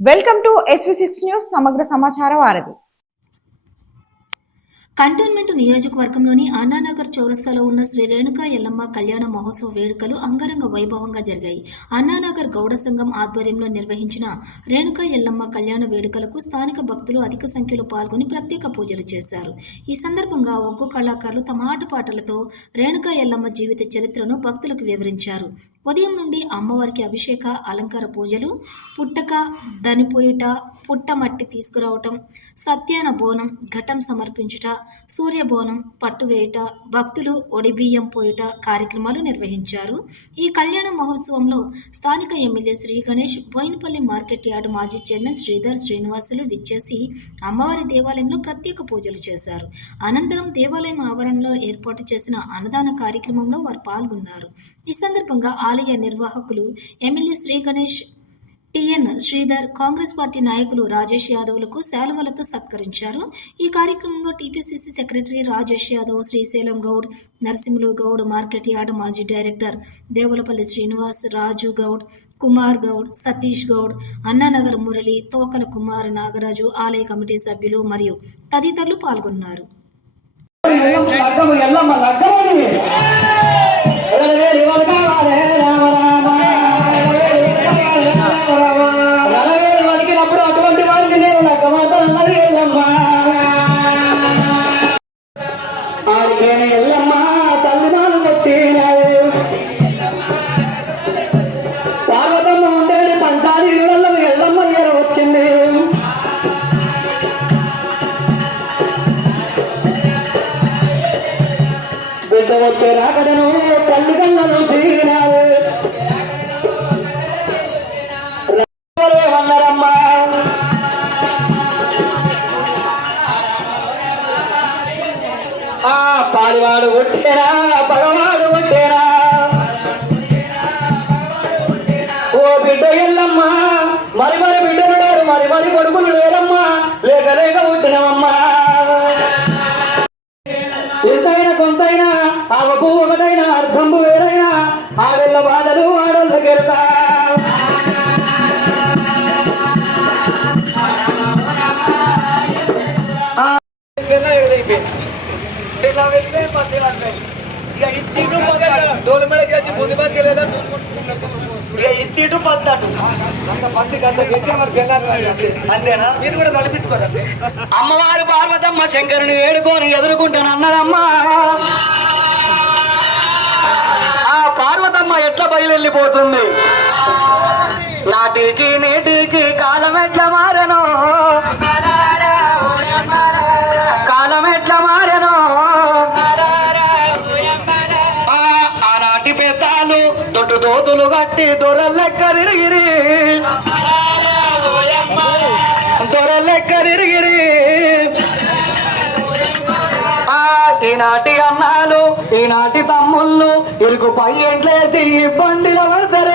Welcome to SV6 news సమగ్ర సమాచార వారధి. కంటోన్మెంట్ నియోజకవర్గంలోని అన్నానగర్ చౌరస్తాలో ఉన్న శ్రీ రేణుకా ఎల్లమ్మ కళ్యాణ మహోత్సవ వేడుకలు అంగరంగ వైభవంగా జరిగాయి. అన్నానగర్ గౌడ సంఘం ఆధ్వర్యంలో నిర్వహించిన రేణుకా ఎల్లమ్మ కళ్యాణ వేడుకలకు స్థానిక భక్తులు అధిక సంఖ్యలో పాల్గొని ప్రత్యేక పూజలు చేశారు. ఈ సందర్భంగా ఒగ్గు కళాకారులు తమ ఆటపాటలతో రేణుకా ఎల్లమ్మ జీవిత చరిత్రను భక్తులకు వివరించారు. ఉదయం నుండి అమ్మవారికి అభిషేక, అలంకార పూజలు, పుట్టక, దనిపోయుట, పుట్టమట్టి తీసుకురావటం, సత్యాన బోనం, ఘటం సమర్పించుట, సూర్యబోనం, పట్టువేయుట, భక్తులు ఒడిబియ్యం పోయుట కార్యక్రమాలు నిర్వహించారు. ఈ కళ్యాణ మహోత్సవంలో స్థానిక MLA Shri Ganesh, Boinapalli market yard మాజీ చైర్మన్ శ్రీధర్, శ్రీనివాసులు విచ్చేసి అమ్మవారి దేవాలయంలో ప్రత్యేక పూజలు చేశారు. అనంతరం దేవాలయం ఆవరణలో ఏర్పాటు చేసిన అన్నదాన కార్యక్రమంలో వారు పాల్గొన్నారు. ఈ సందర్భంగా ఆలయ నిర్వాహకులు MLA Shri Ganesh, TN Sridhar, Congress party నాయకులు రాజేష్ యాదవ్లకు శాలువలతో సత్కరించారు. ఈ కార్యక్రమంలో TPCC secretary Rajesh Yadav, Srisailam Goud, Narasimhulu Goud, market yard మాజీ డైరెక్టర్ దేవులపల్లి శ్రీనివాస్, రాజు గౌడ్, కుమార్ గౌడ్, సతీష్ గౌడ్, అన్నానగర్ మురళి, తోకల కుమార్, నాగరాజు, ఆలయ కమిటీ సభ్యులు మరియు తదితరులు పాల్గొన్నారు. వచ్చే రాకడను తల్లిదండ్రులు శ్రీనారు వల్లరమ్మా. పాలివాడు కొట్టేరా, పగవాడు కొట్టేరా, ఓ బిడ్డ ఎల్లమ్మా, మరి మరి బిడ్డలు లేరు, మరి మరి కొడుకులు లేరమ్మా, లేక లేక పుట్టినవమ్మా. ఎంతైనా కొంతైనా ఆమెకు ఒకటైనా అర్థంబు వేరైనా ఆడళ్ళ బాధలు ఆడళ్ళకి వెళ్తా. ఇటు పద్దాటు అమ్మవారు పార్వతమ్మ శంకరుని వేడుకొని ఎదుర్కొంటాను అన్నదమ్మా. ఆ పార్వతమ్మ ఎట్లా బయలుపోతుంది? నాటికి నేటికి కాలం ఎట్లా మారెనో, కాలం ఎట్లా మారెనో. ఆనాటి పెద్దాలు దొడ్డు దోతులు కట్టి దొరలెక్క తిరిగిరి, దొరలెక్క తిరిగిరి. ఈనాటి అన్నాలు, ఈనాటి తమ్ముళ్ళు ఇరుకు పై ఎంట్లేసి ఇబ్బందిలో పడతారే.